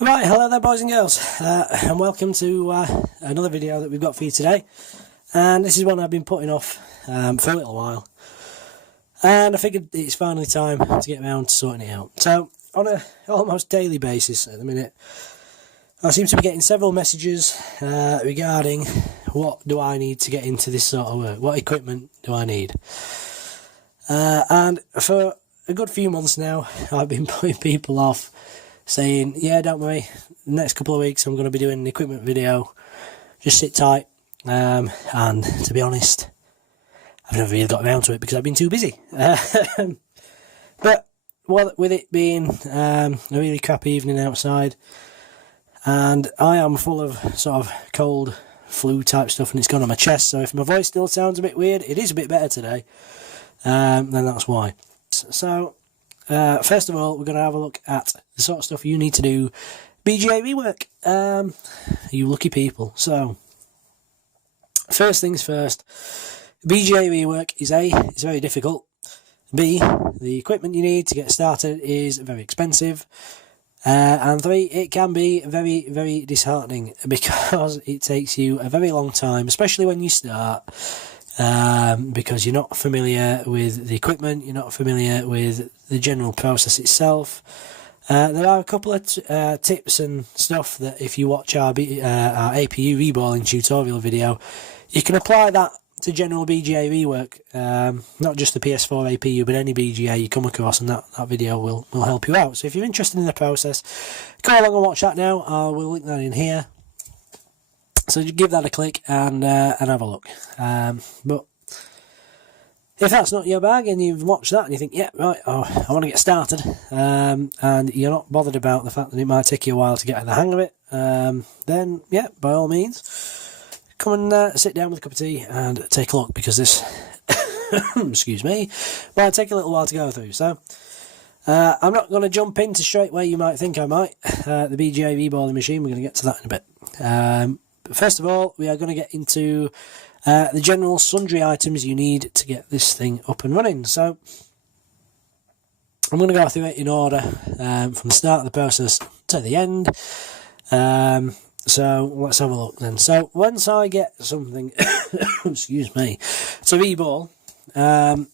Right, hello there boys and girls, and welcome to another video that we've got for you today. And this is one I've been putting off for a little while, and I figured it's finally time to get around to sorting it out. So on a almost daily basis at the minute, I seem to be getting several messages regarding what do I need to get into this sort of work, what equipment do I need. And for a good few months now I've been putting people off, saying, yeah, don't worry, the next couple of weeks I'm going to be doing an equipment video, just sit tight. And to be honest, I've never really got around to it because I've been too busy. But with it being a really crappy evening outside, and I am full of sort of cold flu type stuff and it's gone on my chest, so if my voice still sounds a bit weird, it is a bit better today, then that's why. So first of all, we're going to have a look at the sort of stuff you need to do BGA Rework. You lucky people. So, first things first, BGA Rework is A, it's very difficult. B, the equipment you need to get started is very expensive. And 3, it can be very, very disheartening because it takes you a very long time, especially when you start. Because you're not familiar with the equipment, you're not familiar with the general process itself. There are a couple of tips and stuff that if you watch our APU reballing tutorial video, you can apply that to general BGA rework, not just the PS4 APU, but any BGA you come across, and that video will help you out. So if you're interested in the process, go along and watch that now. I will link that in here. So just give that a click and have a look. But if that's not your bag and you've watched that and you think, yeah, right, I want to get started, and you're not bothered about the fact that it might take you a while to get the hang of it, then, yeah, by all means, come and sit down with a cup of tea and take a look, because this, excuse me, might take a little while to go through. So, I'm not going to jump into straight where you might think I might, the BGA reballing machine. We're going to get to that in a bit. But first of all, we are going to get into the general sundry items you need to get this thing up and running. So I'm going to go through it in order from the start of the process to the end. So let's have a look then. So once I get something, excuse me, to reball, I've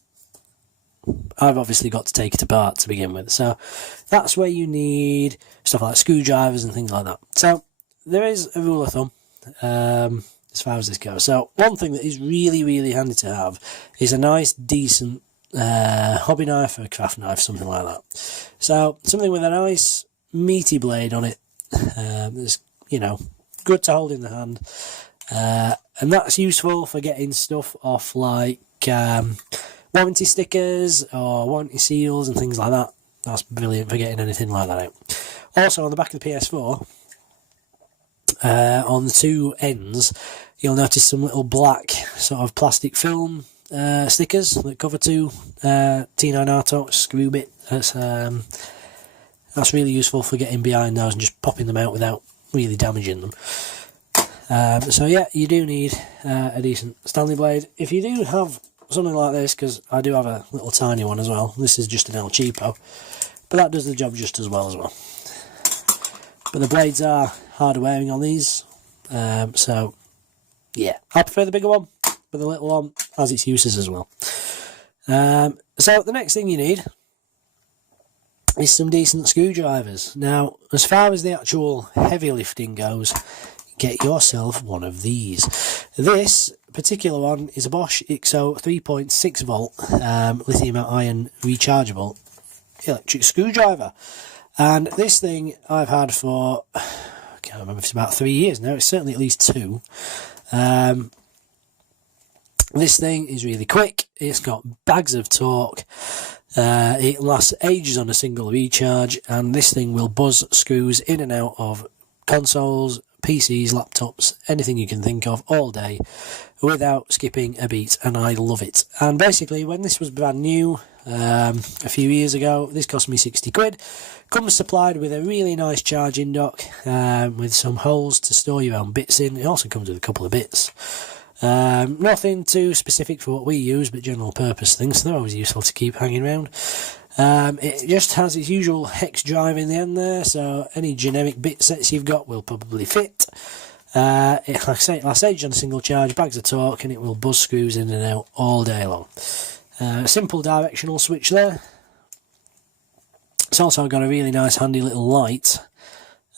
obviously got to take it apart to begin with. So that's where you need stuff like screwdrivers and things like that. So there is a rule of thumb as far as this goes. So one thing that is really, really handy to have is a nice, decent hobby knife or a craft knife, something like that. So something with a nice, meaty blade on it that's, you know, good to hold in the hand. And that's useful for getting stuff off like warranty stickers or warranty seals and things like that. That's brilliant for getting anything like that out. Also, on the back of the PS4, on the two ends, you'll notice some little black sort of plastic film stickers that cover two T9 Auto screw bit. That's really useful for getting behind those and just popping them out without really damaging them. So yeah, you do need a decent Stanley blade. If you do have something like this, because I do have a little tiny one as well, this is just an El Cheapo, but that does the job just as well. But the blades are harder wearing on these, so yeah, I prefer the bigger one, but the little one has its uses as well. So the next thing you need is some decent screwdrivers. Now, as far as the actual heavy lifting goes, get yourself one of these. This particular one is a Bosch IXO 3.6 volt lithium-ion rechargeable electric screwdriver. And this thing I've had for, I can't remember if it's about 3 years now, it's certainly at least 2. This thing is really quick, it's got bags of torque, it lasts ages on a single recharge, and this thing will buzz screws in and out of consoles, PCs, laptops, anything you can think of all day without skipping a beat, and I love it. And basically, when this was brand new a few years ago, this cost me 60 quid. Comes supplied with a really nice charging dock with some holes to store your own bits in. It also comes with a couple of bits. Nothing too specific for what we use, but general purpose things, so they're always useful to keep hanging around. It just has its usual hex drive in the end there, so any generic bit sets you've got will probably fit. Like I say, on a single charge, bags of torque, and it will buzz screws in and out all day long. Simple directional switch there. It's also got a really nice handy little light.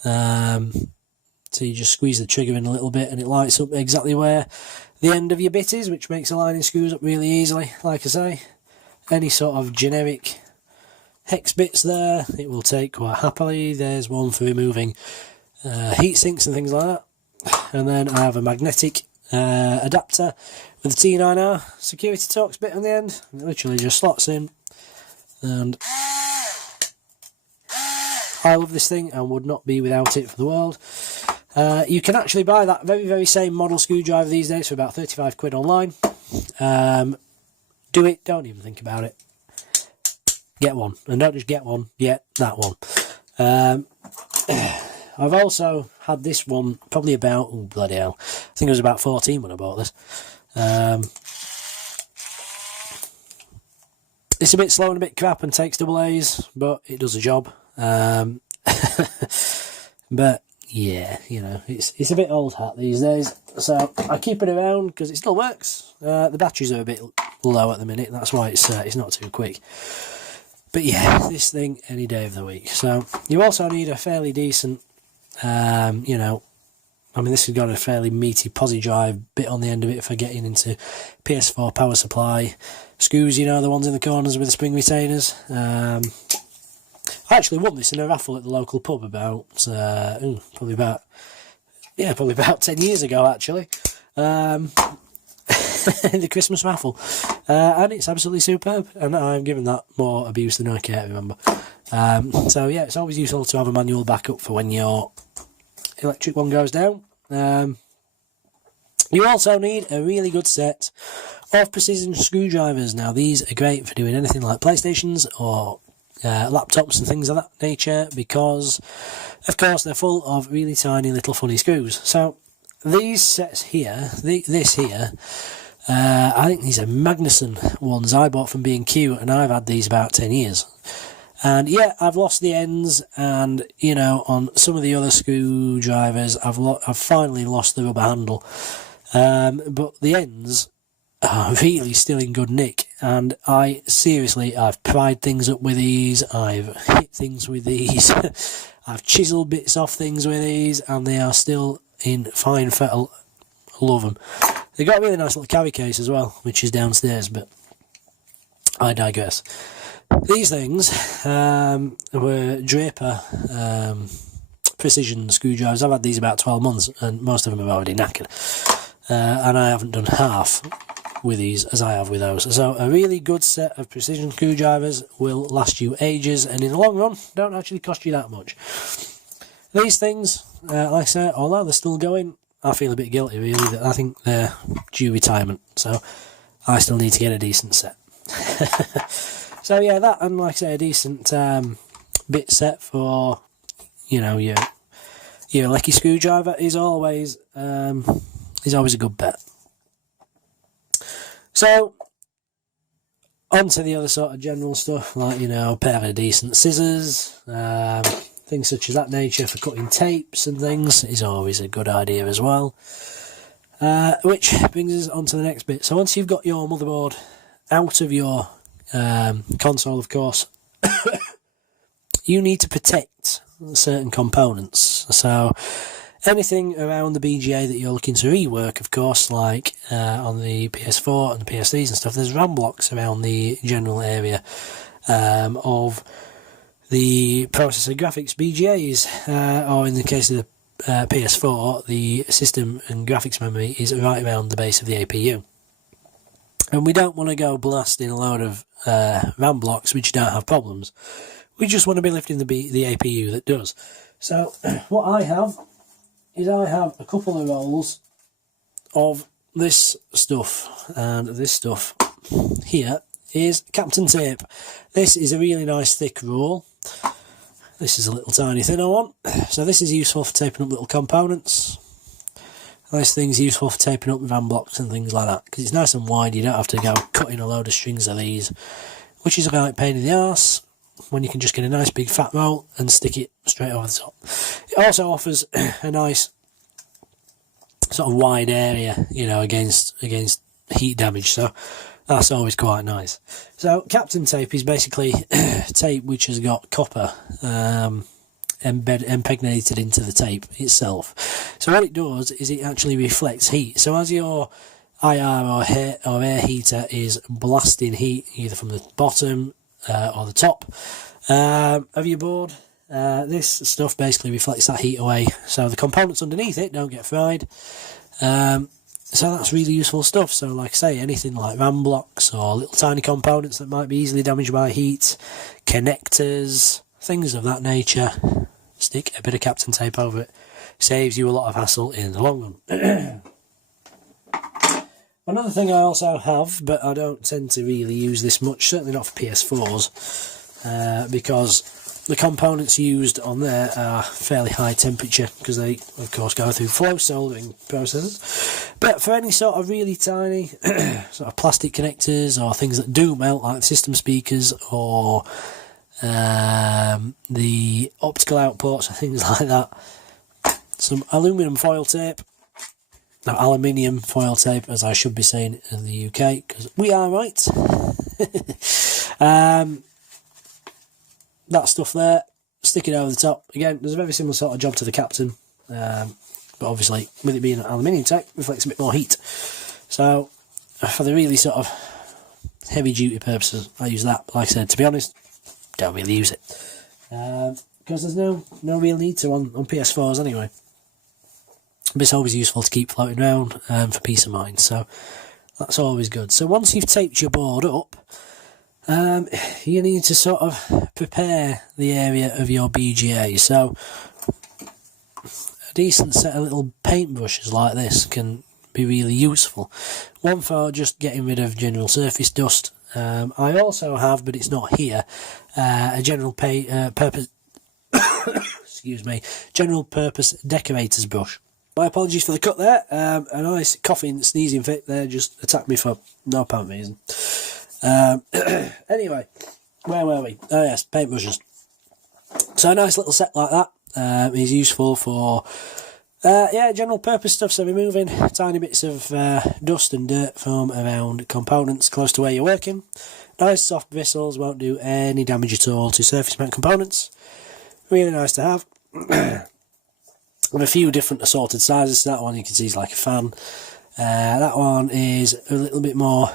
So you just squeeze the trigger in a little bit and it lights up exactly where the end of your bit is, which makes aligning screws up really easily. Like I say, any sort of generic hex bits there, it will take quite happily. There's one for removing heat sinks and things like that. And then I have a magnetic adapter with a T9R security Torx bit on the end. It literally just slots in, and I love this thing and would not be without it for the world. You can actually buy that very same model screwdriver these days for about 35 quid online. Do it, don't even think about it. Get one, and don't just get one, get that one. I've also had this one probably about, oh bloody hell, I think it was about 14 when I bought this. It's a bit slow and a bit crap and takes double A's, but it does the job. But yeah, you know, it's a bit old hat these days, so I keep it around because it still works. The batteries are a bit low at the minute, that's why it's not too quick. But yeah, this thing any day of the week. So you also need a fairly decent, you know, I mean, this has got a fairly meaty posi drive bit on the end of it for getting into PS4 power supply screws, you know, the ones in the corners with the spring retainers. I actually won this in a raffle at the local pub about, probably about 10 years ago, actually. The Christmas raffle. And it's absolutely superb, and I'm giving that more abuse than I care to remember. So yeah, it's always useful to have a manual backup for when your electric one goes down. You also need a really good set of precision screwdrivers. Now these are great for doing anything like PlayStations or laptops and things of that nature, because of course they're full of really tiny little funny screws. So these sets here, this here, I think these are Magnuson ones I bought from B&Q, and I've had these about 10 years. And yeah, I've lost the ends, and you know, on some of the other screwdrivers I've finally lost the rubber handle, but the ends are really still in good nick, and I've pried things up with these, I've hit things with these, I've chiselled bits off things with these, and they are still in fine fettle. Love them. They've got a really nice little carry case as well, which is downstairs, but I digress. These things were Draper precision screwdrivers. I've had these about 12 months, and most of them are already knackered. And I haven't done half with these as I have with those. So a really good set of precision screwdrivers will last you ages, and in the long run, don't actually cost you that much. These things, like I say, although they're still going, I feel a bit guilty really, that I think they're due retirement, so I still need to get a decent set. So yeah, that, and like I say, a decent bit set for, you know, your Lecky screwdriver is always a good bet. So on to the other sort of general stuff, like, you know, a pair of decent scissors, things such as that nature for cutting tapes and things is always a good idea as well. Which brings us on to the next bit. So once you've got your motherboard out of your console, of course, you need to protect certain components. So anything around the BGA that you're looking to rework, of course, like on the PS4 and the PS3s and stuff, there's RAM blocks around the general area of the processor graphics BGAs, or in the case of the PS4, the system and graphics memory is right around the base of the APU. And we don't want to go blasting a load of RAM blocks which don't have problems. We just want to be lifting the APU that does. So what I have is I have a couple of rolls of this stuff, and this stuff here is Captain Tape. This is a really nice thick roll. This is a little tiny thinner one. So this is useful for taping up little components. This thing's useful for taping up RAM blocks and things like that, because it's nice and wide. You don't have to go cutting a load of strings of these, which is a right pain in the arse. when you can just get a nice big fat roll and stick it straight over the top. It also offers a nice sort of wide area, you know, against heat damage, so that's always quite nice. So Captain tape is basically tape which has got copper impregnated into the tape itself. So what it does is it actually reflects heat. So as your IR or air heater is blasting heat either from the bottom or the top of your board, this stuff basically reflects that heat away, so the components underneath it don't get fried. So that's really useful stuff. So like I say, anything like RAM blocks or little tiny components that might be easily damaged by heat, connectors, things of that nature, stick a bit of Captain tape over it. Saves you a lot of hassle in the long run. Another thing I also have, but I don't tend to really use this much, certainly not for PS4s, because the components used on there are fairly high temperature, because they, of course, go through flow soldering processes. But for any sort of really tiny sort of plastic connectors or things that do melt, like system speakers or the optical outputs and things like that, some aluminium foil tape. Now, aluminium foil tape, as I should be saying in the UK, because we are right. That stuff there, stick it over the top. Again, there's a very similar sort of job to the Captain, but obviously, with it being an aluminium tape, it reflects a bit more heat. So, for the really sort of heavy-duty purposes, I use that. But like I said, to be honest, don't really use it. Because there's no real need to on PS4s anyway. But it's always useful to keep floating around for peace of mind, so that's always good. So once you've taped your board up, you need to sort of prepare the area of your BGA. So a decent set of little paintbrushes like this can be really useful. One for just getting rid of general surface dust. I also have, but it's not here, a general purpose excuse me, general purpose decorator's brush. My apologies for the cut there. A nice coughing, sneezing fit there just attacked me for no apparent reason. Anyway, where were we? Oh yes, paintbrushes. So a nice little set like that is useful for general purpose stuff. So removing tiny bits of dust and dirt from around components close to where you're working. Nice soft bristles, won't do any damage at all to surface mount components. Really nice to have. And a few different assorted sizes. So that one you can see is like a fan. That one is a little bit more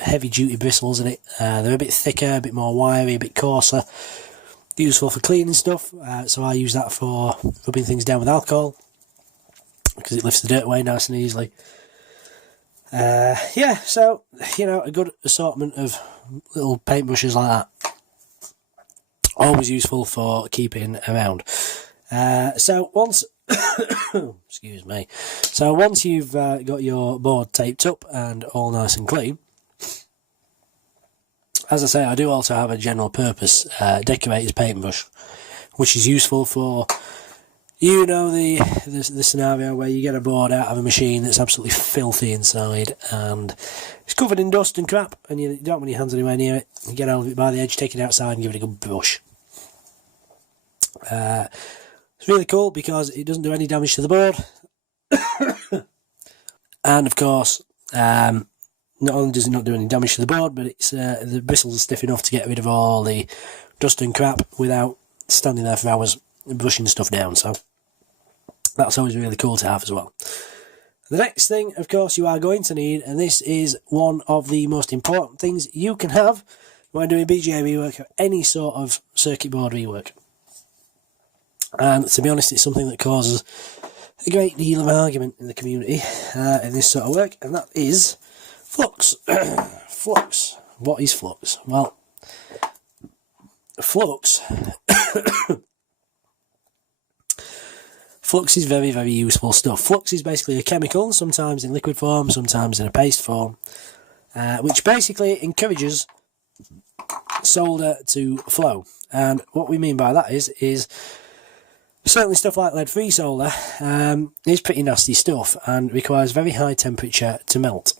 heavy duty bristles in it. They're a bit thicker, a bit more wiry, a bit coarser. Useful for cleaning stuff. So I use that for rubbing things down with alcohol, because it lifts the dirt away nice and easily. Yeah, so, you know, a good assortment of little paintbrushes like that. Always useful for keeping around. So once excuse me, so once you've got your board taped up and all nice and clean, as I say, I do also have a general purpose decorator's paintbrush, which is useful for, you know, the scenario where you get a board out of a machine that's absolutely filthy inside and it's covered in dust and crap, and you don't want your hands anywhere near it. You get out of it by the edge, take it outside and give it a good brush. It's really cool because it doesn't do any damage to the board. And of course, not only does it not do any damage to the board, but it's the bristles are stiff enough to get rid of all the dust and crap without standing there for hours brushing stuff down. So that's always really cool to have as well. The next thing, of course, you are going to need, and this is one of the most important things you can have when doing BGA rework or any sort of circuit board rework. And to be honest, it's something that causes a great deal of argument in the community in this sort of work, and that is flux. Flux. What is flux? Well, flux flux is very, very useful stuff. Flux is basically a chemical, sometimes in liquid form, sometimes in a paste form, which basically encourages solder to flow. And what we mean by that is certainly stuff like lead-free solder is pretty nasty stuff and requires very high temperature to melt.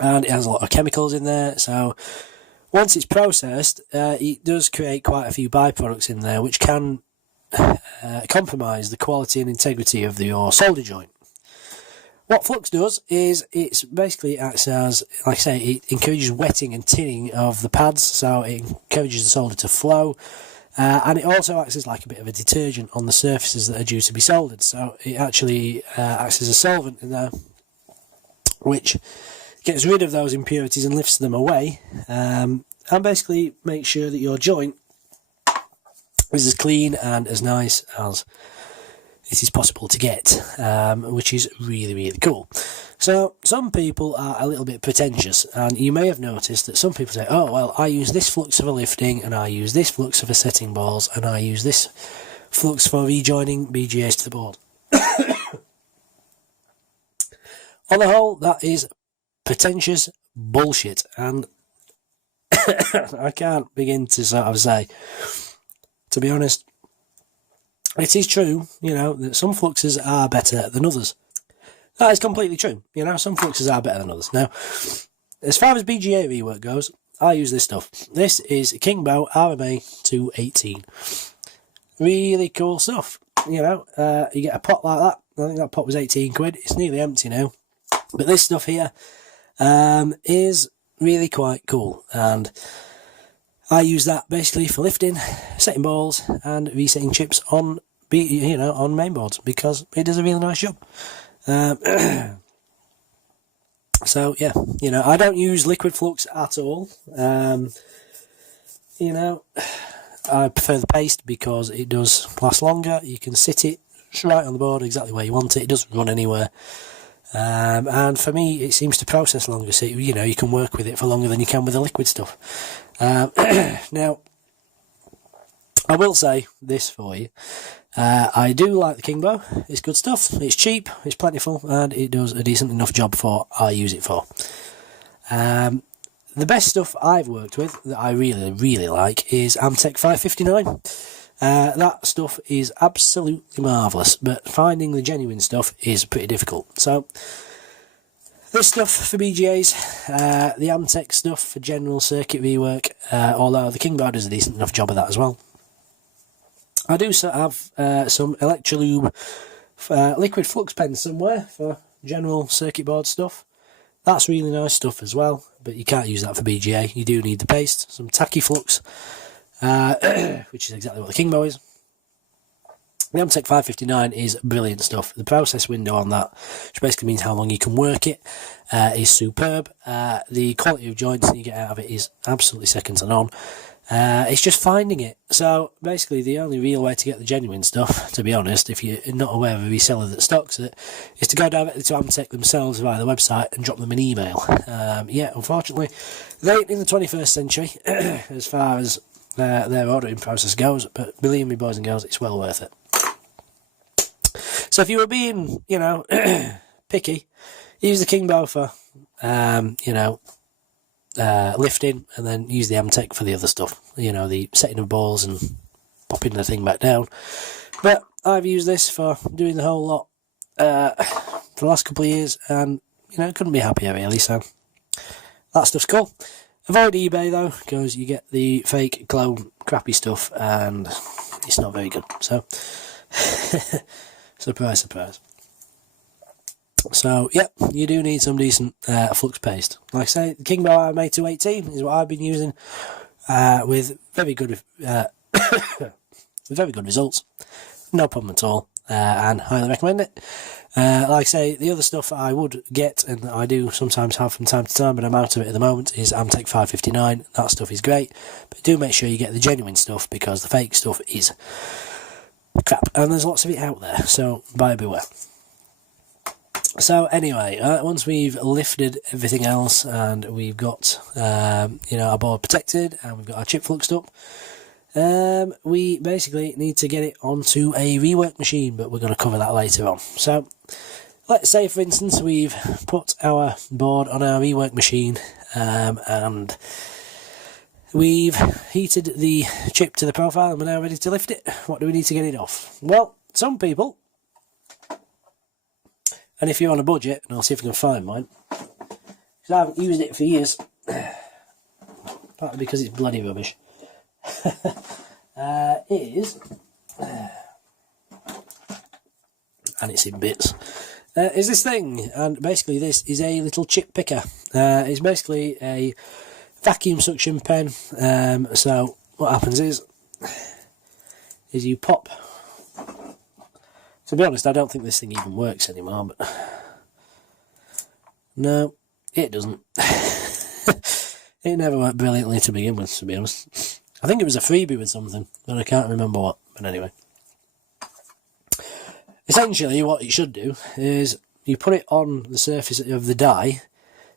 And it has a lot of chemicals in there, so Once it's processed, it does create quite a few byproducts in there which can compromise the quality and integrity of your solder joint. What flux does is it's basically acts as, like I say, it encourages wetting and tinning of the pads, so it encourages the solder to flow, and it also acts as like a bit of a detergent on the surfaces that are due to be soldered. So it actually acts as a solvent in there, which gets rid of those impurities and lifts them away, and basically makes sure that your joint is as clean and as nice as it is possible to get, which is really, really cool. So some people are a little bit pretentious, and you may have noticed that some people say, oh well, I use this flux for lifting, and I use this flux for setting balls, and I use this flux for rejoining BGAs to the board. On the whole, that is pretentious bullshit, and I can't begin to sort of say, to be honest, it is true, you know, that some fluxes are better than others. That is completely true. You know, some fluxes are better than others. Now, as far as BGA Rework goes, I use this stuff. This is Kingbo RMA 218. Really cool stuff. You know, you get a pot like that. I think that pot was 18 quid. It's nearly empty now. But this stuff here is really quite cool. And I use that basically for lifting, setting balls, and resetting chips on, you know, on mainboards, because it does a really nice job. So yeah, you know, I don't use liquid flux at all. You know, I prefer the paste because it does last longer. You can sit it right on the board exactly where you want it. It doesn't run anywhere. And for me, it seems to process longer, so you know, you can work with it for longer than you can with the liquid stuff. Now, I will say this for you. I do like the Kingbo. It's good stuff. It's cheap, it's plentiful, and it does a decent enough job for what I use it for. The best stuff I've worked with that I really, really like is Amtech 559. That stuff is absolutely marvellous, but finding the genuine stuff is pretty difficult. So, this stuff for BGAs, the Amtech stuff for general circuit rework, although the Kingbo does a decent enough job of that as well. I do have some Electrolube liquid flux pens somewhere for general circuit board stuff. That's really nice stuff as well, but you can't use that for BGA. You do need the paste, some tacky flux, which is exactly what the Kingbo is. The Amtech 559 is brilliant stuff. The process window on that, which basically means how long you can work it, is superb. The quality of joints that you get out of it is absolutely second to none. It's just finding it. So basically the only real way to get the genuine stuff, to be honest, if you're not aware of a reseller that stocks it, is to go directly to Amtech themselves via the website and drop them an email. Yeah, unfortunately, they ain't in the 21st century as far as their ordering process goes, but believe me, boys and girls, it's well worth it. So if you were being, you know, picky, use the Kingbo for, you know, lifting, and then use the Amtech for the other stuff, you know, the setting of balls and popping the thing back down. But I've used this for doing the whole lot for the last couple of years, and, you know, couldn't be happier really, so that stuff's cool. Avoid eBay though, because you get the fake clone crappy stuff and it's not very good, so surprise, surprise. So, yep, you do need some decent flux paste. Like I say, the Kingbo RMA 218 is what I've been using with very good with very good results. No problem at all, and highly recommend it. Like I say, the other stuff I would get, and I do sometimes have from time to time, but I'm out of it at the moment, is Amtech 559. That stuff is great, but do make sure you get the genuine stuff, because the fake stuff is crap, and there's lots of it out there, so buyer beware. So anyway, once we've lifted everything else and we've got you know, our board protected and we've got our chip fluxed up, we basically need to get it onto a rework machine, but we're going to cover that later on. So let's say, for instance, we've put our board on our rework machine and we've heated the chip to the profile and we're now ready to lift it. What do we need to get it off? Well, some people, and if you're on a budget, and I'll see if I can find mine, because I haven't used it for years, partly because it's bloody rubbish, is, and it's in bits, is this thing. And basically this is a little chip picker. It's basically a vacuum suction pen. So what happens is you pop, to be honest I don't think this thing even works anymore, but no, it doesn't. It never worked brilliantly to begin with, to be honest. I think it was a freebie with something, but I can't remember what. But anyway. Essentially, what you should do is you put it on the surface of the die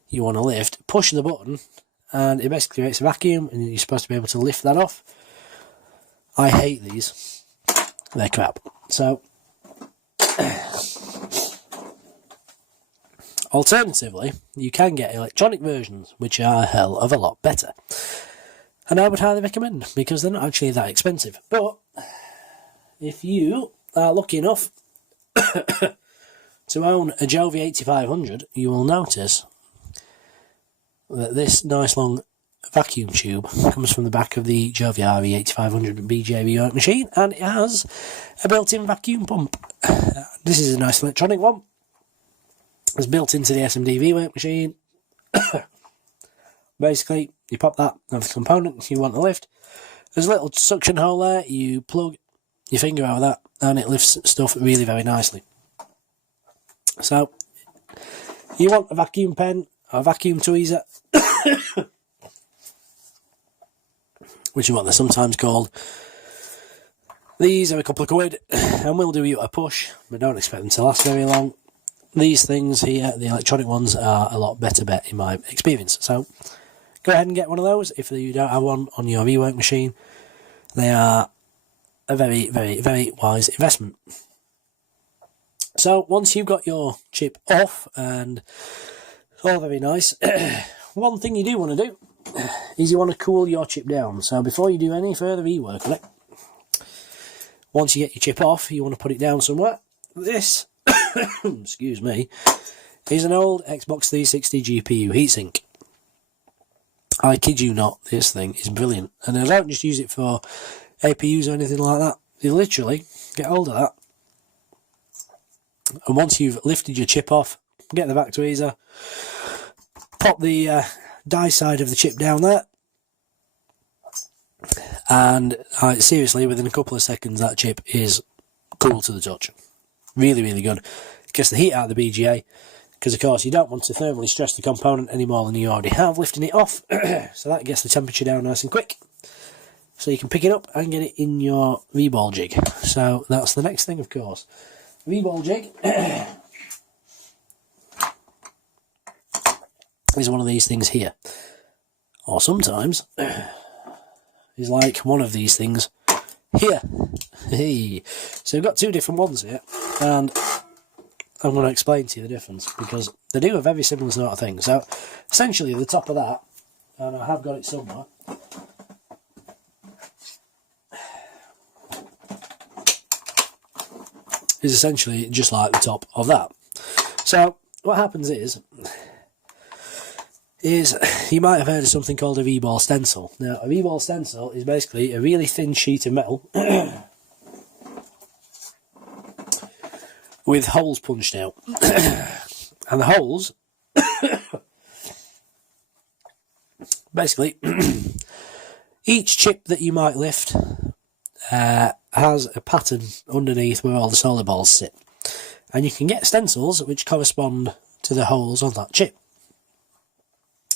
you want to lift, push the button, and it basically creates a vacuum, and you're supposed to be able to lift that off. I hate these. They're crap. So, alternatively, you can get electronic versions, which are a hell of a lot better. And I would highly recommend, because they're not actually that expensive. But if you are lucky enough to own a Jovi 8500, you will notice that this nice long vacuum tube comes from the back of the Jovi RE 8500 BGA Rework machine, and it has a built-in vacuum pump. This is a nice electronic one. It's built into the SMD Rework machine. Basically, you pop that of the component you want to lift. There's a little suction hole there. You plug your finger out of that, and it lifts stuff really very nicely. So, you want a vacuum pen, or a vacuum tweezer, which is what they're sometimes called. These are a couple of quid, and will do you a push, but don't expect them to last very long. These things here, the electronic ones, are a lot better bet in my experience. So, go ahead and get one of those if you don't have one on your rework machine. They are a very, very, very wise investment. So, once you've got your chip off, and it's all very nice, one thing you do want to do is you want to cool your chip down. So, before you do any further rework on it, once you get your chip off, you want to put it down somewhere. This, excuse me, is an old Xbox 360 GPU heatsink. I kid you not, this thing is brilliant. And I don't just use it for APUs or anything like that. You literally get hold of that. And once you've lifted your chip off, get the vac tweezer, pop the die side of the chip down there. And seriously, within a couple of seconds, that chip is cool to the touch. Really, really good. It gets the heat out of the BGA. Because, of course, you don't want to thermally stress the component any more than you already have, lifting it off. So that gets the temperature down nice and quick. So you can pick it up and get it in your reball jig. So that's the next thing, of course. Reball jig is one of these things here. Or sometimes is like one of these things here. Hey. So we've got two different ones here. And I'm going to explain to you the difference, because they do a very similar sort of thing. So, essentially, the top of that, and I have got it somewhere, is essentially just like the top of that. So, what happens is you might have heard of something called a Reball stencil. Now, a Reball stencil is basically a really thin sheet of metal with holes punched out. And the holes, basically, each chip that you might lift has a pattern underneath where all the solid balls sit. And you can get stencils which correspond to the holes on that chip.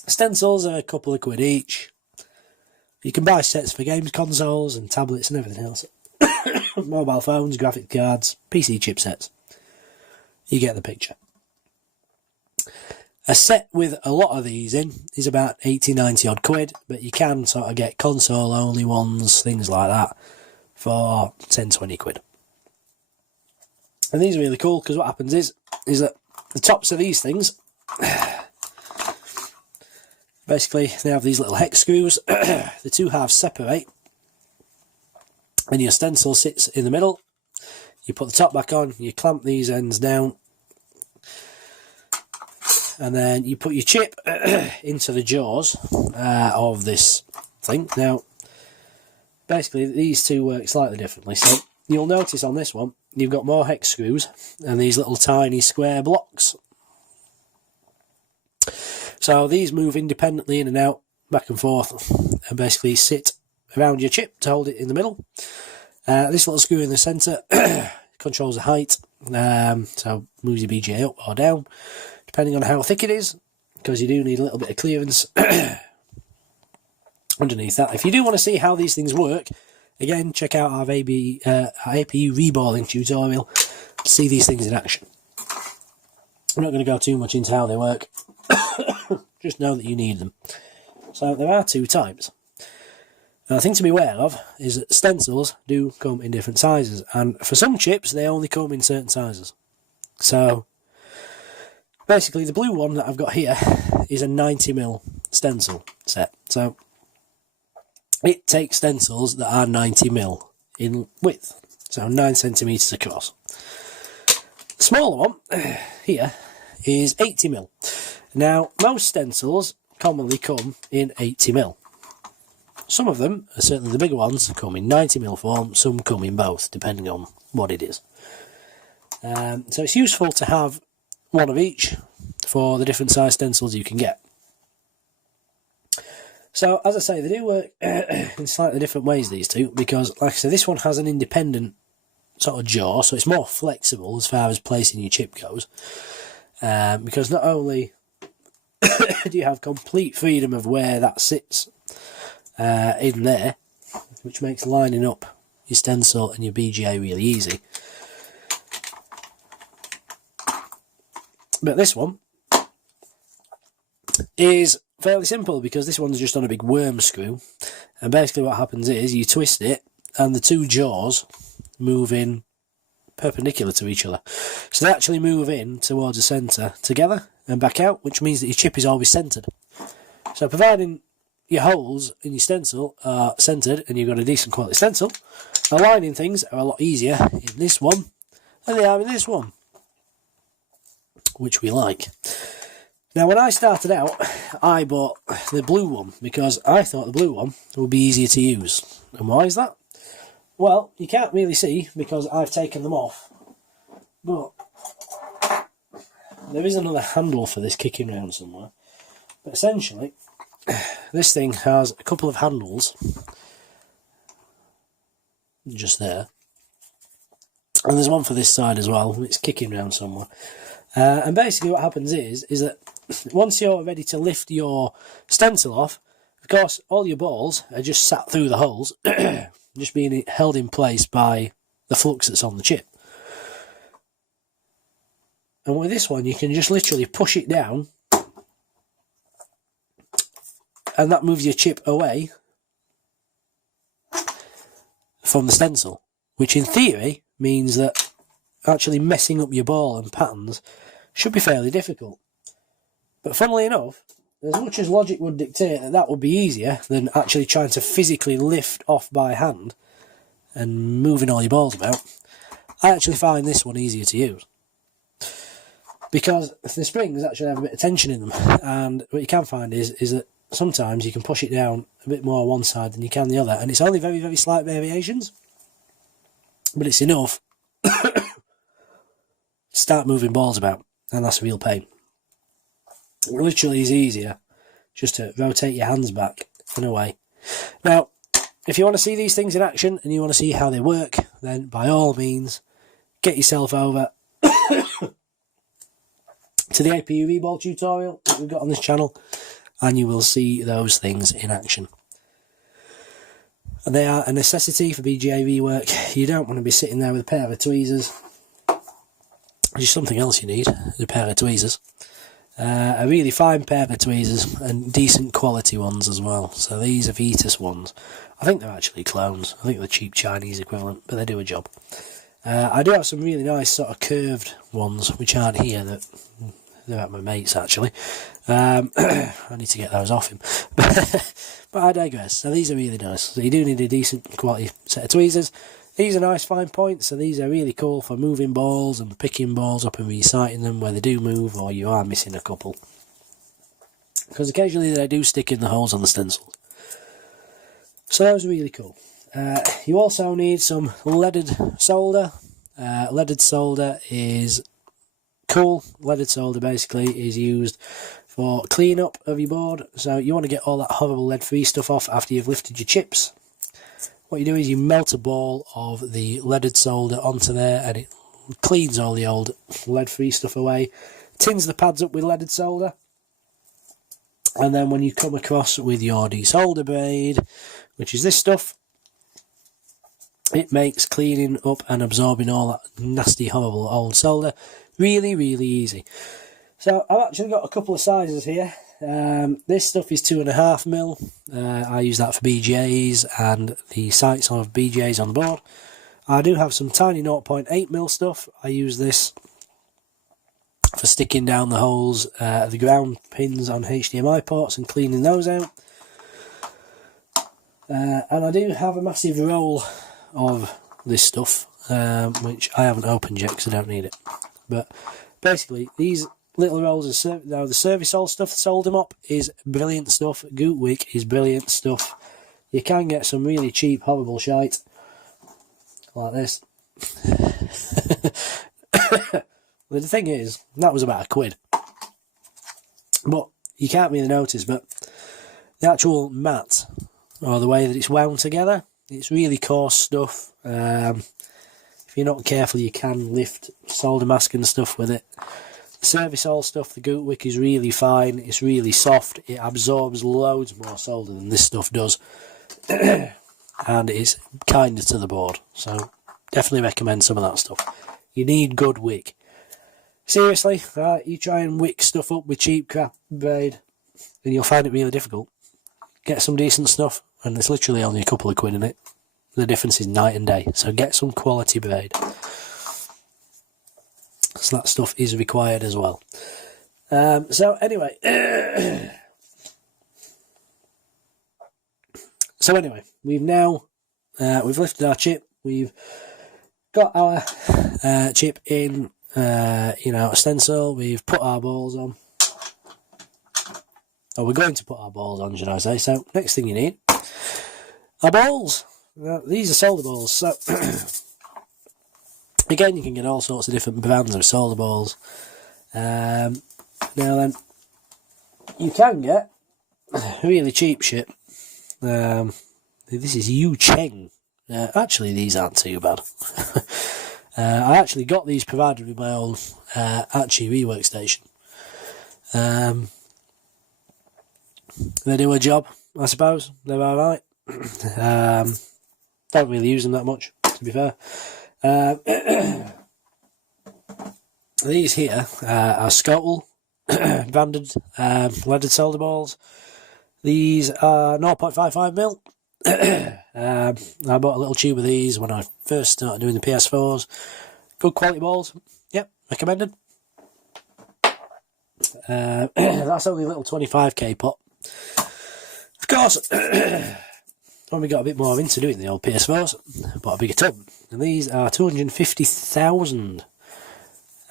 Stencils are a couple of quid each. You can buy sets for games consoles and tablets and everything else. Mobile phones, graphic cards, PC chipsets. You get the picture. A set with a lot of these in is about 80-90 odd quid, but you can sort of get console only ones, things like that, for 10-20 quid. And these are really cool, because what happens is that the tops of these things, basically they have these little hex screws. The two halves separate, and your stencil sits in the middle. You put the top back on, you clamp these ends down, and then you put your chip into the jaws of this thing. Now, basically, these two work slightly differently. So you'll notice on this one, you've got more hex screws and these little tiny square blocks. So these move independently in and out, back and forth, and basically sit around your chip to hold it in the middle. This little screw in the centre controls the height, so moves your BGA up or down, depending on how thick it is, because you do need a little bit of clearance underneath that. If you do want to see how these things work, again, check out our APU reballing tutorial to see these things in action. I'm not going to go too much into how they work, just know that you need them. So there are two types. Now, the thing to be aware of is that stencils do come in different sizes, and for some chips they only come in certain sizes. So basically the blue one that I've got here is a 90mm stencil set. So it takes stencils that are 90mm in width, so 9cm across. The smaller one here is 80mm. Now, most stencils commonly come in 80mm. Some of them, certainly the bigger ones, come in 90mm form, some come in both, depending on what it is. So it's useful to have one of each for the different size stencils you can get. So, as I say, they do work in slightly different ways, these two, because, like I said, this one has an independent sort of jaw, so it's more flexible as far as placing your chip goes. Because not only do you have complete freedom of where that sits in there, which makes lining up your stencil and your BGA really easy, but this one is fairly simple, because this one's just on a big worm screw, and basically what happens is you twist it and the two jaws move in perpendicular to each other, so they actually move in towards the centre together and back out, which means that your chip is always centred. So providing your holes in your stencil are centred and you've got a decent quality stencil, aligning things are a lot easier in this one than they are in this one, which we like. Now, when I started out, I bought the blue one because I thought the blue one would be easier to use. And why is that? Well, you can't really see because I've taken them off, but there is another handle for this kicking round somewhere. But essentially, this thing has a couple of handles just there, and there's one for this side as well. It's kicking round somewhere. And basically what happens is that once you're ready to lift your stencil off, of course all your balls are just sat through the holes, just being held in place by the flux that's on the chip. And with this one you can just literally push it down, and that moves your chip away from the stencil, which in theory means that actually messing up your ball and patterns should be fairly difficult. But funnily enough, as much as logic would dictate that that would be easier than actually trying to physically lift off by hand and moving all your balls about, I actually find this one easier to use. Because the springs actually have a bit of tension in them, and what you can find is that sometimes you can push it down a bit more on one side than you can the other, and it's only very, very slight variations, but it's enough to start moving balls about, and that's a real pain. It literally is easier just to rotate your hands back and away. Now, if you want to see these things in action and you want to see how they work, then by all means, get yourself over to the APU Reball tutorial that we've got on this channel, and you will see those things in action. And they are a necessity for BGA Rework. You don't want to be sitting there with a pair of tweezers. There's something else you need, a pair of tweezers. A really fine pair of tweezers, and decent quality ones as well. So these are Vitas ones. I think they're actually clones. I think they're cheap Chinese equivalent, but they do a job. I do have some really nice sort of curved ones, which aren't here. They're at my mate's actually. I need to get those off him. But I digress. So these are really nice. So you do need a decent quality set of tweezers. These are nice fine points, so these are really cool for moving balls and picking balls up and resighting them where they do move or you are missing a couple. Because occasionally they do stick in the holes on the stencils. So that was really cool. You also need some leaded solder. Leaded solder is cool. Leaded solder basically is used for clean up of your board. So you want to get all that horrible lead-free stuff off after you've lifted your chips. What you do is you melt a ball of the leaded solder onto there and it cleans all the old lead-free stuff away. Tins the pads up with leaded solder. And then when you come across with your desolder braid, which is this stuff, it makes cleaning up and absorbing all that nasty, horrible old solder really, really easy. So I've actually got a couple of sizes here. This stuff is 2.5mm. I use that for BGAs and the sights of BGAs on the board. I do have some tiny 0.8mm stuff. I use this for sticking down the holes, the ground pins on HDMI ports and cleaning those out. And I do have a massive roll of this stuff, which I haven't opened yet because I don't need it. But basically, these little rolls of now the service hole stuff, solder mop is brilliant stuff. Goot wick is brilliant stuff. You can get some really cheap, horrible shite like this. Well, the thing is, that was about £1. But you can't really notice, but the actual mat, or the way that it's wound together, it's really coarse stuff. If you're not careful, you can lift solder mask and stuff with it. The service hole stuff, the Goot wick, is really fine. It's really soft. It absorbs loads more solder than this stuff does. And it's kinder to the board. So definitely recommend some of that stuff. You need good wick. Seriously, you try and wick stuff up with cheap crap braid and you'll find it really difficult. Get some decent stuff and there's literally only a couple of quid in it. The difference is night and day. So get some quality braid. So that stuff is required as well. So anyway, we've now we've lifted our chip. We've got our chip in, a stencil. We've put our balls on. Or we're going to put our balls on, should I say? So next thing you need are balls. Now, these are solder balls. So again, you can get all sorts of different brands of solder balls. Now then, you can get really cheap shit. This is Yu Cheng. Actually, these aren't too bad. I actually got these provided with my old BGA Rework station. They do a job, I suppose. They're alright. Don't really use them that much, to be fair. These here are Scottle branded leaded solder balls. These are 0.55mm. I bought a little tube of these when I first started doing the PS4s. Good quality balls. Yep, recommended. That's only a little 25k pot. Of course, when we got a bit more into doing the old PS4s, bought a bigger tub. And these are 250,000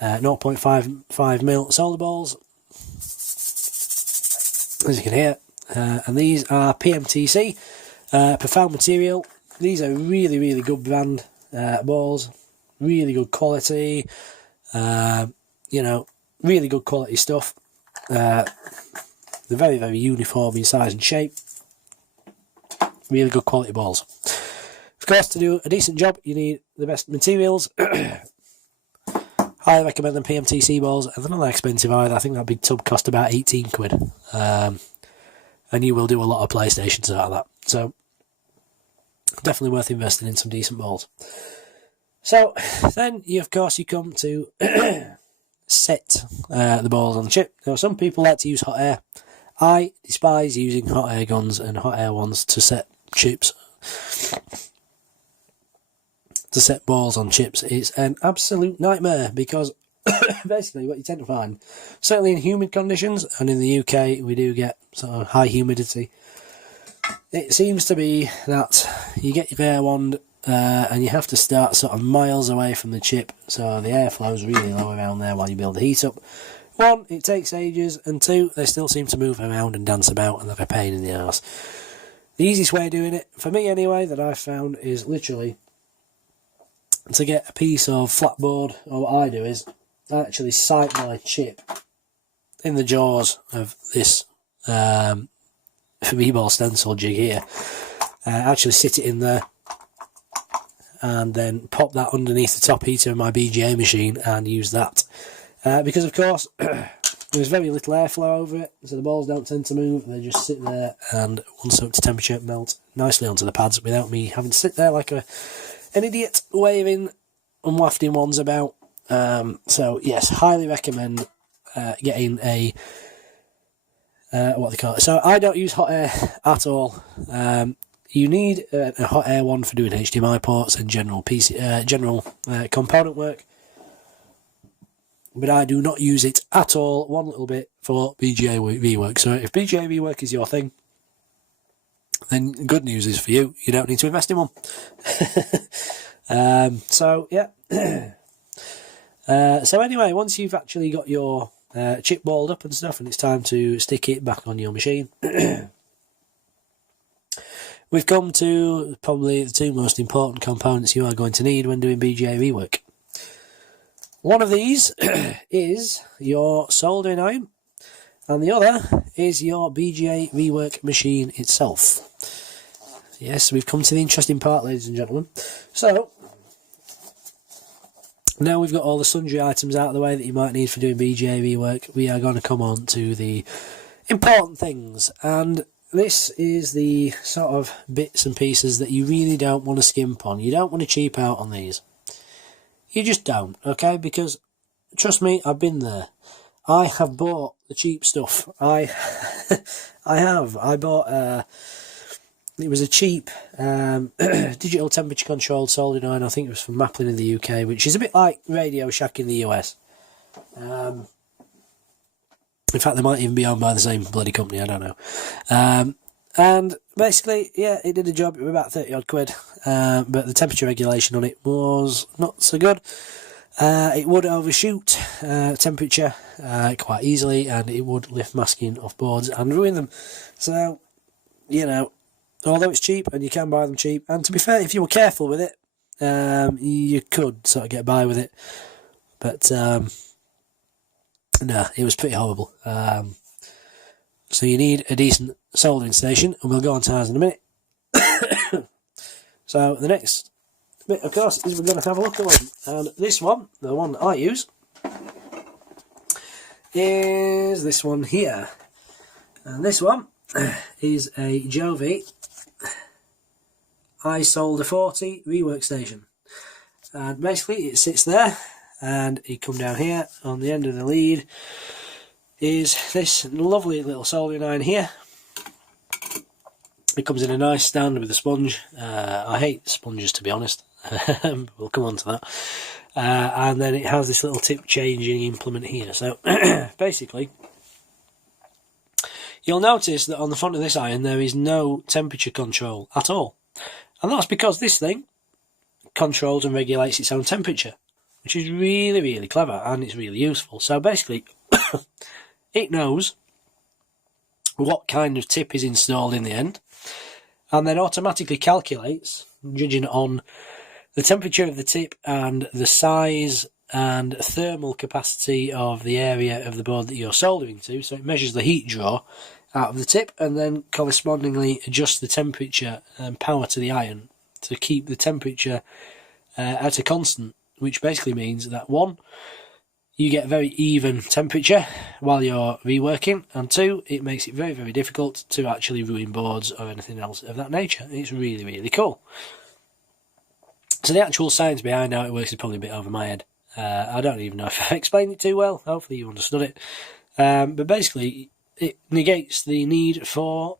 0.55mm solder balls, as you can hear. And these are PMTC, Profound Material. These are really, really good brand balls. Really good quality. Really good quality stuff. They're very, very uniform in size and shape. Really good quality balls. Of course, to do a decent job, you need the best materials. Highly recommend them PMTC balls, and they're not that expensive either. I think that big tub cost about 18 quid. And you will do a lot of PlayStations out of that. So, definitely worth investing in some decent balls. So, then, of course, you come to set the balls on the chip. Now, some people like to use hot air. I despise using hot air guns and hot air ones to set chips. To set balls on chips. It's an absolute nightmare because basically what you tend to find, certainly in humid conditions, and in the UK we do get sort of high humidity, it seems to be that you get your air wand and you have to start sort of miles away from the chip, so the airflow is really low around there while you build the heat up. One, it takes ages, and two, they still seem to move around and dance about, and they're a pain in the arse. The easiest way of doing it, for me anyway, that I've found is literally to get a piece of flatboard, or what I do is I actually sight my chip in the jaws of this Reball stencil jig here. Actually sit it in there and then pop that underneath the top heater of my BGA machine and use that. Because of course there's very little airflow over it, so the balls don't tend to move, they just sit there and once up to temperature melt nicely onto the pads without me having to sit there like an idiot waving and wafting ones about. So yes, highly recommend getting a what they call it. So I don't use hot air at all. You need a hot air one for doing HDMI ports and general component work, but I do not use it at all one little bit for BGA Rework. So if BGA Rework is your thing, then good news is for you, you don't need to invest in one. So yeah. So anyway, once you've actually got your chip balled up and stuff, and it's time to stick it back on your machine, we've come to probably the two most important components you are going to need when doing BGA Rework. One of these is your soldering iron, and the other is your BGA Rework machine itself. Yes, we've come to the interesting part, ladies and gentlemen. So now we've got all the sundry items out of the way that you might need for doing BGA Rework, we are going to come on to the important things, and this is the sort of bits and pieces that you really don't want to skimp on. You don't want to cheap out on these. You just don't, okay? Because, trust me, I've been there. I have bought the cheap stuff. I have. I bought, it was a cheap digital temperature controlled soldering iron. I think it was from Maplin in the UK, which is a bit like Radio Shack in the US. In fact, they might even be owned by the same bloody company, I don't know. And basically, yeah, it did a job. It was about 30 odd quid, but the temperature regulation on it was not so good. It would overshoot temperature quite easily, and it would lift masking off boards and ruin them. So, you know, although it's cheap and you can buy them cheap, and to be fair, if you were careful with it, you could sort of get by with it. But no, it was pretty horrible. So you need a decent soldering station, and we'll go on to ours in a minute. So the next bit, of course, is we're going to have a look at one. And this one, the one that I use, is this one here. And this one is a Jovi iSolder 40 rework station. And basically it sits there, and you come down here on the end of the lead is this lovely little soldering iron here. It comes in a nice stand with a sponge. I hate sponges, to be honest. We'll come on to that. And then it has this little tip changing implement here. So basically, you'll notice that on the front of this iron there is no temperature control at all. And that's because this thing controls and regulates its own temperature, which is really, really clever, and it's really useful. So basically, it knows what kind of tip is installed in the end, and then automatically calculates, judging on the temperature of the tip and the size and thermal capacity of the area of the board that you're soldering to. So it measures the heat draw out of the tip, and then correspondingly adjusts the temperature and power to the iron to keep the temperature at a constant, which basically means that one, you get very even temperature while you're reworking, and two, it makes it very, very difficult to actually ruin boards or anything else of that nature. It's really, really cool. So the actual science behind how it works is probably a bit over my head. I don't even know if I explained it too well. Hopefully you understood it. But basically, it negates the need for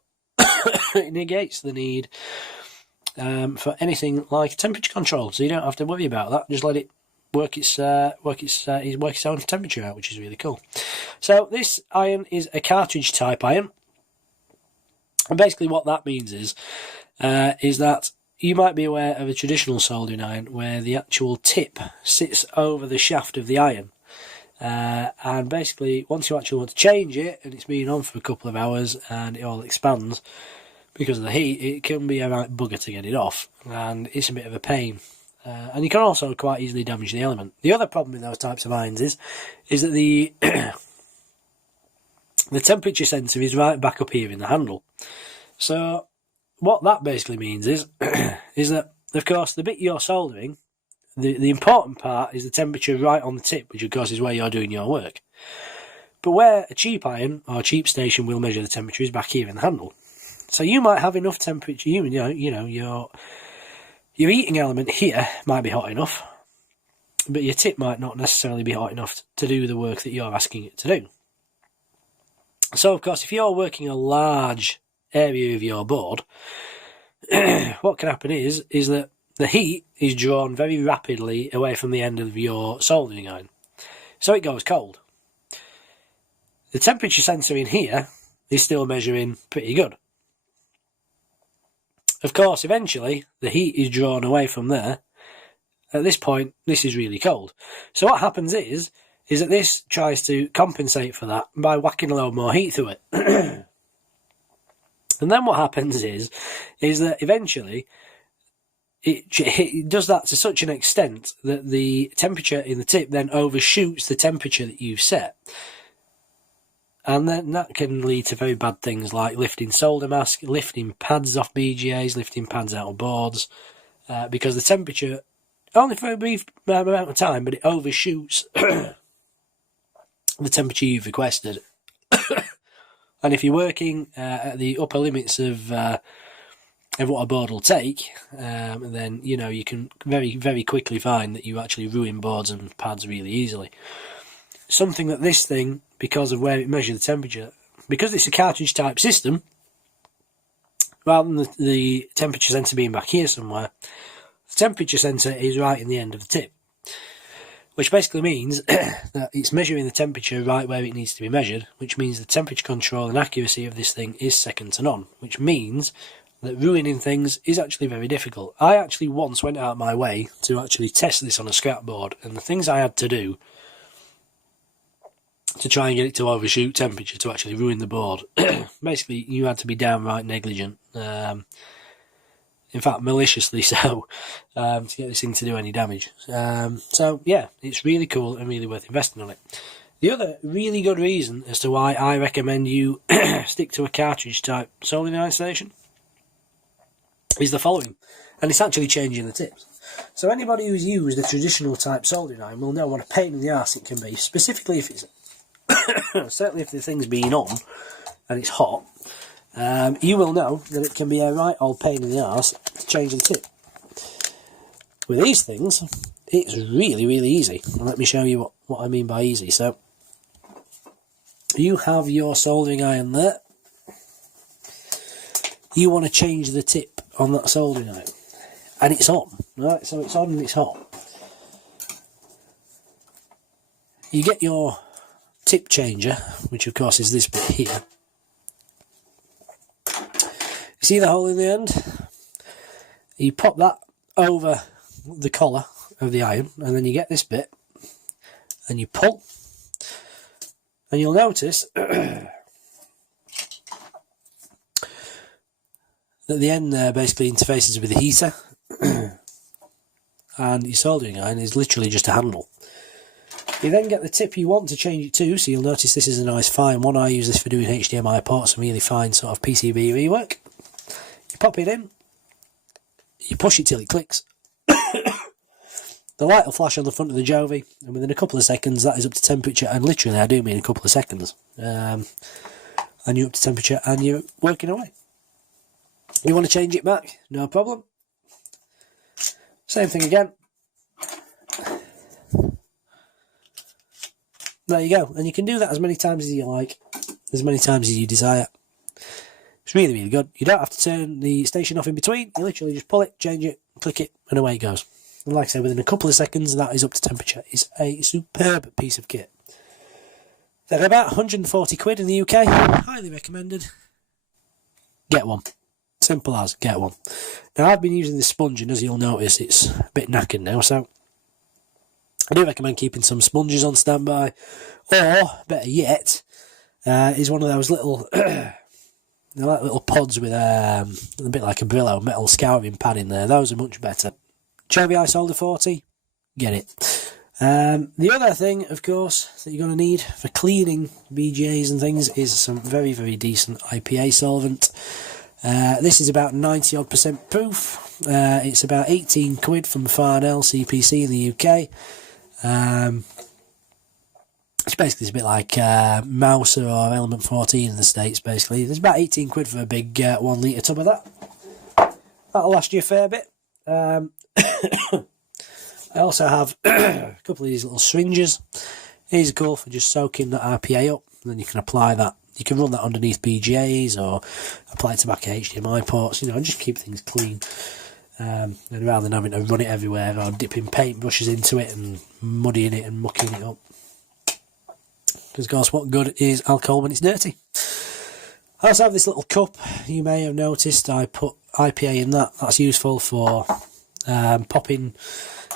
for anything like temperature control. So you don't have to worry about that. Just let it work its own temperature out, which is really cool. So this iron is a cartridge type iron, and basically what that means is that you might be aware of a traditional soldering iron where the actual tip sits over the shaft of the iron. And basically, once you actually want to change it, and it's been on for a couple of hours and it all expands because of the heat, it can be a right bugger to get it off, and it's a bit of a pain. And you can also quite easily damage the element. The other problem with those types of irons is that the the temperature sensor is right back up here in the handle. So what that basically means is that, of course, the bit you're soldering, the important part is the temperature right on the tip, which of course is where you're doing your work. But where a cheap iron or a cheap station will measure the temperature is back here in the handle. So you might have enough temperature, you know, your heating element here might be hot enough, but your tip might not necessarily be hot enough to do the work that you're asking it to do. So of course, if you're working a large area of your board, what can happen is that the heat is drawn very rapidly away from the end of your soldering iron. So it goes cold. The temperature sensor in here is still measuring pretty good. Of course, eventually, the heat is drawn away from there. At this point, this is really cold. So what happens is that this tries to compensate for that by whacking a load more heat through it. And then what happens is that eventually it does that to such an extent that the temperature in the tip then overshoots the temperature that you've set. And then that can lead to very bad things like lifting solder mask, lifting pads off BGAs, lifting pads out of boards, because the temperature, only for a brief amount of time, but it overshoots the temperature you've requested. And if you're working at the upper limits of what a board will take, then you can very, very quickly find that you actually ruin boards and pads really easily. Something that this thing, because of where it measures the temperature, because it's a cartridge type system, rather than the temperature sensor being back here somewhere, the temperature sensor is right in the end of the tip. Which basically means that it's measuring the temperature right where it needs to be measured, which means the temperature control and accuracy of this thing is second to none, which means that ruining things is actually very difficult. I actually once went out of my way to actually test this on a scrap board, and the things I had to do to try and get it to overshoot temperature to actually ruin the board, basically you had to be downright negligent. In fact, maliciously so, to get this thing to do any damage. So, yeah, it's really cool and really worth investing on it. The other really good reason as to why I recommend you stick to a cartridge-type soldering iron station is the following, and it's actually changing the tips. So anybody who's used a traditional type soldering iron will know what a pain in the arse it can be, specifically if it's certainly if the thing's been on and it's hot. You will know that it can be a right old pain in the arse to change the tip. With these things, it's really, really easy. And let me show you what I mean by easy. So, you have your soldering iron there. You want to change the tip on that soldering iron. And it's on, right? So it's on and it's hot. You get your tip changer, which of course is this bit here. You see the hole in the end? You pop that over the collar of the iron, and then you get this bit, and you pull, and you'll notice that the end there basically interfaces with the heater, and your soldering iron is literally just a handle. You then get the tip you want to change it to, so you'll notice this is a nice fine one. I use this for doing HDMI ports and really fine sort of PCB rework. You pop it in, you push it till it clicks. The light will flash on the front of the Jovi, and within a couple of seconds that is up to temperature, and literally I do mean a couple of seconds. And you're up to temperature and you're working away. You want to change it back? No problem. Same thing again. There you go, and you can do that as many times as you like, as many times as you desire. It's really, really good. You don't have to turn the station off in between. You literally just pull it, change it, click it, and away it goes. And like I say, within a couple of seconds, that is up to temperature. It's a superb piece of kit. They're about 140 quid in the UK. Highly recommended. Get one. Simple as, get one. Now, I've been using this sponge, and as you'll notice, it's a bit knackered now, so I do recommend keeping some sponges on standby, or, better yet, is one of those little, little pods with a bit like a Brillo metal scouring pad in there. Those are much better. Cherry Ice Holder 40, get it. The other thing, of course, that you're going to need for cleaning BGAs and things is some very, very decent IPA solvent. This is about 90 odd % proof. It's about 18 quid from Farnell CPC in the UK. It's basically a bit like Mouser or Element 14 in the States, basically. There's about 18 quid for a big 1 litre tub of that. That'll last you a fair bit. I also have a couple of these little syringes. These are cool for just soaking that RPA up, and then you can apply that. You can run that underneath BGAs or apply it to back HDMI ports, and just keep things clean. And rather than having to run it everywhere or dipping paintbrushes into it and muddying it and mucking it up. Because, of course, what good is alcohol when it's dirty? I also have this little cup. You may have noticed I put IPA in that. That's useful for popping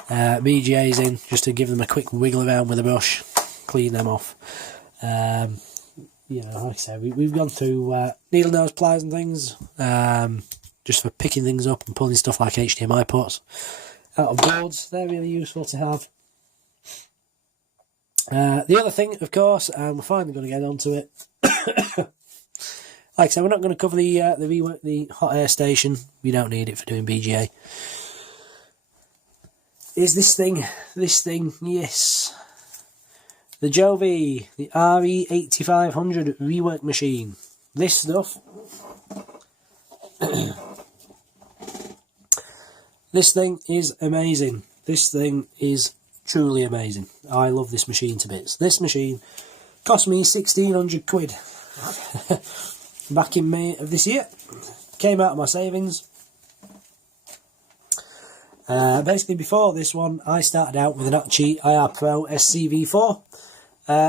BGAs in, just to give them a quick wiggle around with a brush, clean them off. Like I said, we've gone through needle nose pliers and things, just for picking things up and pulling stuff like HDMI ports out of boards. They're really useful to have. The other thing, of course, and we're finally going to get onto it. Like I said, we're not going to cover the Rework, the hot air station. We don't need it for doing BGA. Is this thing, yes. The Jovi, the RE8500 Rework machine. This stuff. This thing is amazing. This thing is truly amazing. I love this machine to bits. This machine cost me 1,600 quid back in May of this year. Came out of my savings. Basically, before this one, I started out with an Achi IR Pro SCV4.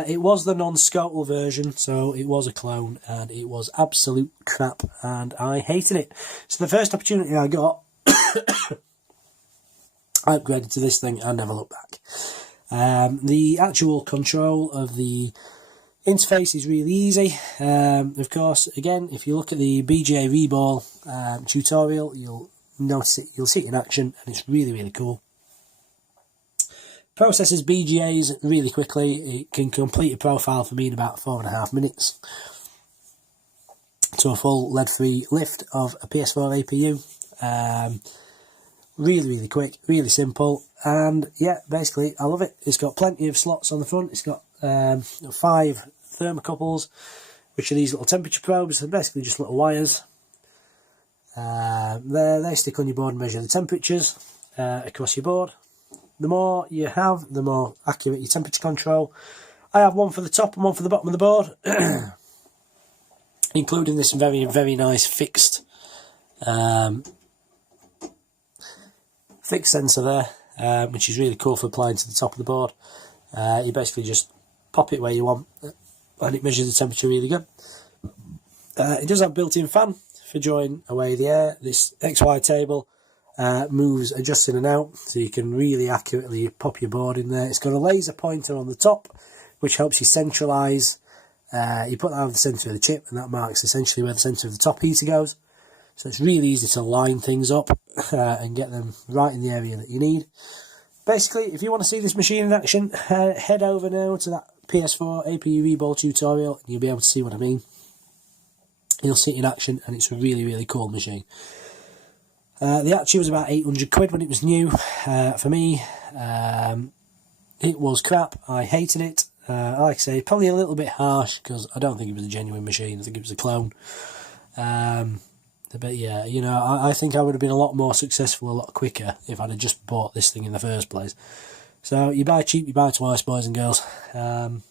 It was the non-Scotal version, so it was a clone, and it was absolute crap, and I hated it. So the first opportunity I got, I upgraded to this thing and never looked back. The actual control of the interface is really easy. Of course, again, if you look at the BGA Reball tutorial, you'll notice it, you'll see it in action, and it's really, really cool. Processes BGAs really quickly. It can complete a profile for me in about 4.5 minutes to a full lead-free lift of a PS4 APU. Really, really quick, really simple, and yeah, basically I love it. It's got plenty of slots on the front. It's got 5 thermocouples, which are these little temperature probes. They're basically just little wires. They stick on your board and measure the temperatures across your board. The more you have, the more accurate your temperature control. I have one for the top and one for the bottom of the board, including this very, very nice fixed sensor there, which is really cool for applying to the top of the board. You basically just pop it where you want, and it measures the temperature really good. It does have a built-in fan for drawing away the air. This XY table moves, adjusts in and out, so you can really accurately pop your board in there. It's got a laser pointer on the top, which helps you centralise. You put that over the centre of the chip, and that marks essentially where the centre of the top heater goes. So it's really easy to line things up and get them right in the area that you need. Basically, if you want to see this machine in action, head over now to that PS4 APU Reball tutorial, and you'll be able to see what I mean. You'll see it in action, and it's a really, really cool machine. The Achi was about 800 quid when it was new. For me, it was crap. I hated it. Like I say, probably a little bit harsh, because I don't think it was a genuine machine. I think it was a clone. But yeah, I think I would have been a lot more successful a lot quicker if I'd have just bought this thing in the first place. So you buy cheap, you buy twice, boys and girls. And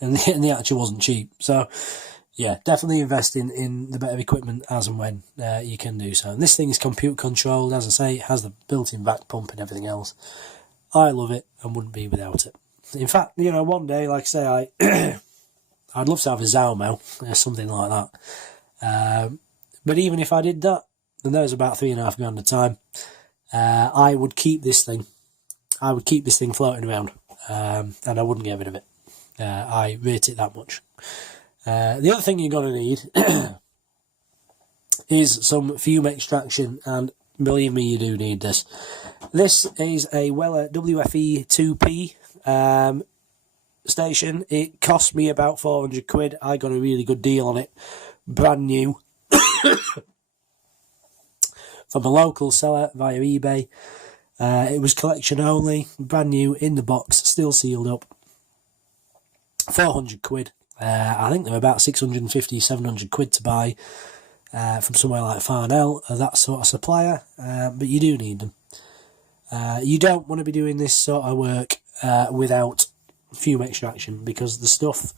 the Achi wasn't cheap. So yeah, definitely invest in the better equipment as and when you can do so. And this thing is compute controlled, as I say. It has the built-in vac pump and everything else. I love it and wouldn't be without it. In fact, one day, like I say, I'd love to have a Xiaomi, something like that. But even if I did that, and there's about £3.5 a time, I would keep this thing. I would keep this thing floating around, and I wouldn't get rid of it. I rate it that much. The other thing you're going to need is some fume extraction, and believe me, you do need this. This is a Weller WFE 2P station. It cost me about £400. I got a really good deal on it, brand new, from a local seller via eBay. It was collection only, brand new, in the box, still sealed up. £400. I think they're about 650, 700 quid to buy from somewhere like Farnell, or that sort of supplier, but you do need them. You don't want to be doing this sort of work without fume extraction, because the stuff,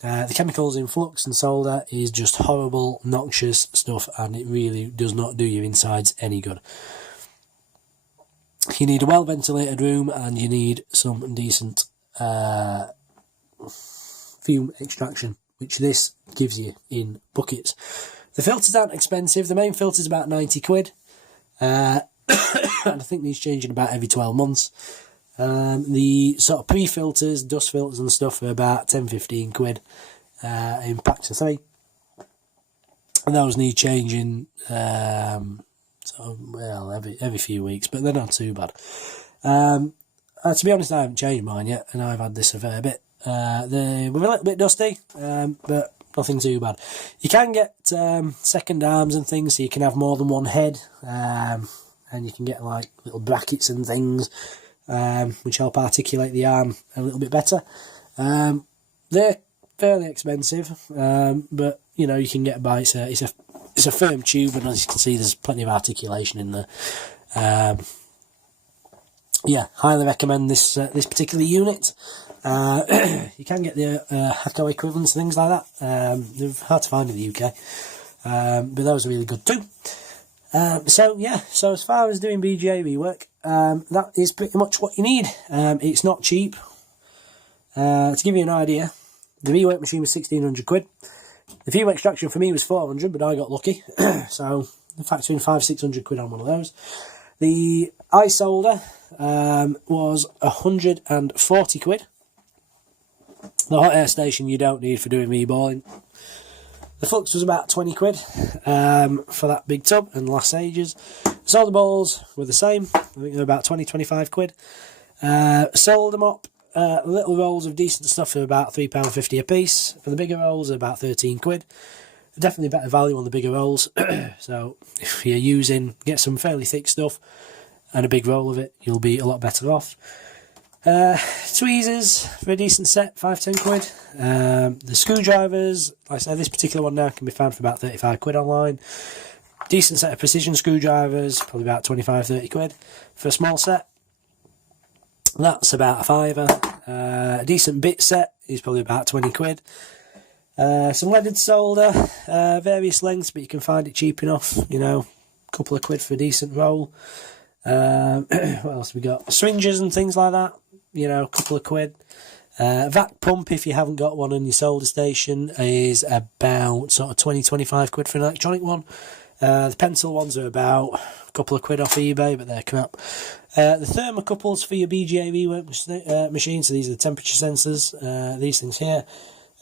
the chemicals in flux and solder is just horrible, noxious stuff, and it really does not do your insides any good. You need a well ventilated room, and you need some decent fume extraction, which this gives you in buckets. The filters aren't expensive. The main filter's about 90 quid. And I think these change in about every 12 months. The sort of pre-filters, dust filters and stuff are about 10-15 quid in packs of 3. And those need changing every few weeks, but they're not too bad. To be honest, I haven't changed mine yet, and I've had this a fair bit. They were a little bit dusty, but nothing too bad. You can get second arms and things, so you can have more than one head, and you can get like little brackets and things, which help articulate the arm a little bit better. They're fairly expensive, but you know, you can get by. It's a firm tube, and as you can see, there's plenty of articulation in there. Yeah, highly recommend this particular unit. You can get the Hacko equivalents, things like that. They're hard to find in the UK, but those are really good too. So as far as doing BGA rework, that is pretty much what you need. It's not cheap. To give you an idea, the rework machine was 1,600 quid. The fume extraction for me was 400, but I got lucky. So factor in 500-600 quid on one of those. The eye solder was 140 quid. The hot air station you don't need for doing reballing. The flux was about 20 quid for that big tub and lasts ages. Solder balls were the same. I think they're about 20-25 quid. Solder mop, little rolls of decent stuff are about £3.50 a piece. For the bigger rolls, they're about 13 quid. Definitely better value on the bigger rolls. So if you're get some fairly thick stuff and a big roll of it, you'll be a lot better off. Tweezers for a decent set, 5-10 quid. The screwdrivers, like I said, this particular one now can be found for about 35 quid online. Decent set of precision screwdrivers, probably about 25-30 quid. For a small set, that's about a fiver. A decent bit set is probably about 20 quid. Some leaded solder, various lengths, but you can find it cheap enough, you know, a couple of quid for a decent roll. What else have we got? Syringes and things like that, you know, a couple of quid. Vac pump, if you haven't got one on your solder station, is about sort of 20-25 quid for an electronic one. The pencil ones are about a couple of quid off eBay, but they're crap. The thermocouples for your BGA Rework machine, so these are the temperature sensors. These things here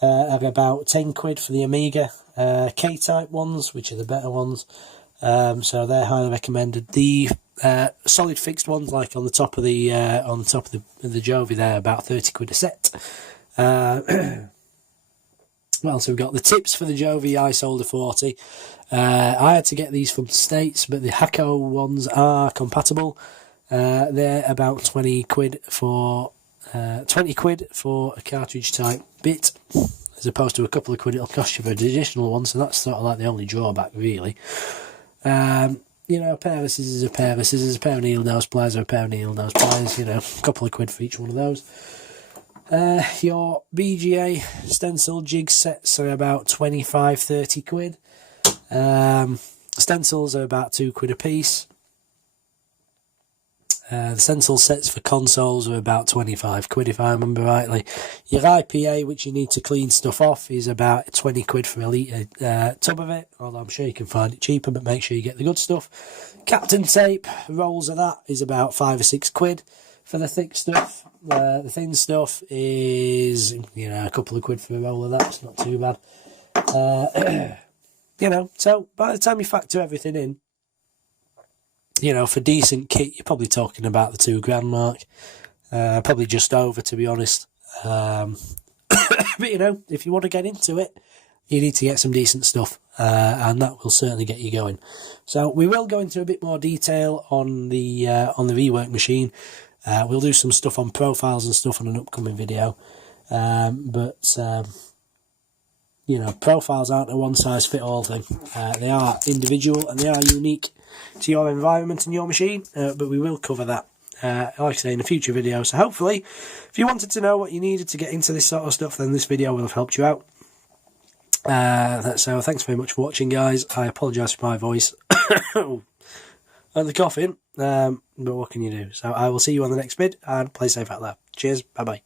are about 10 quid for the Amiga K-type ones, which are the better ones. So they're highly recommended. The solid fixed ones, like on the top of the Jovi, they're about 30 quid a set. What else have we got? The tips for the Jovi I sold 40. I had to get these from the States, but the Hacko ones are compatible. They're about 20 quid for a cartridge type bit, as opposed to a couple of quid it'll cost you for an additional one. So that's sort of like the only drawback, really. You know, a pair of scissors, a pair of scissors, a pair of needle nose pliers, or a pair of needle nose pliers. You know, a couple of quid for each one of those. Your BGA stencil jig sets are about 25-30 quid. Stencils are about 2 quid a piece. The Stencils sets for consoles are about 25 quid if I remember rightly. Your IPA, which you need to clean stuff off, is about 20 quid for a litre tub of it, although I'm sure you can find it cheaper, but make sure you get the good stuff. Captain tape, rolls of that is about 5 or 6 quid for the thick stuff. The thin stuff is, a couple of quid for a roll of that, it's not too bad. So by the time you factor everything in, for decent kit, you're probably talking about the £2 mark. Probably just over, to be honest. But, if you want to get into it, you need to get some decent stuff. And that will certainly get you going. So we will go into a bit more detail on the rework machine. We'll do some stuff on profiles and stuff on an upcoming video. Profiles aren't a one-size-fit-all thing. They are individual and they are unique to your environment and your machine, but we will cover that, like I say, in a future video. So hopefully, if you wanted to know what you needed to get into this sort of stuff, then this video will have helped you out. So thanks very much for watching, guys. I apologise for my voice and the coughing, but what can you do? So I will see you on the next vid, and play safe out there. Cheers, bye-bye.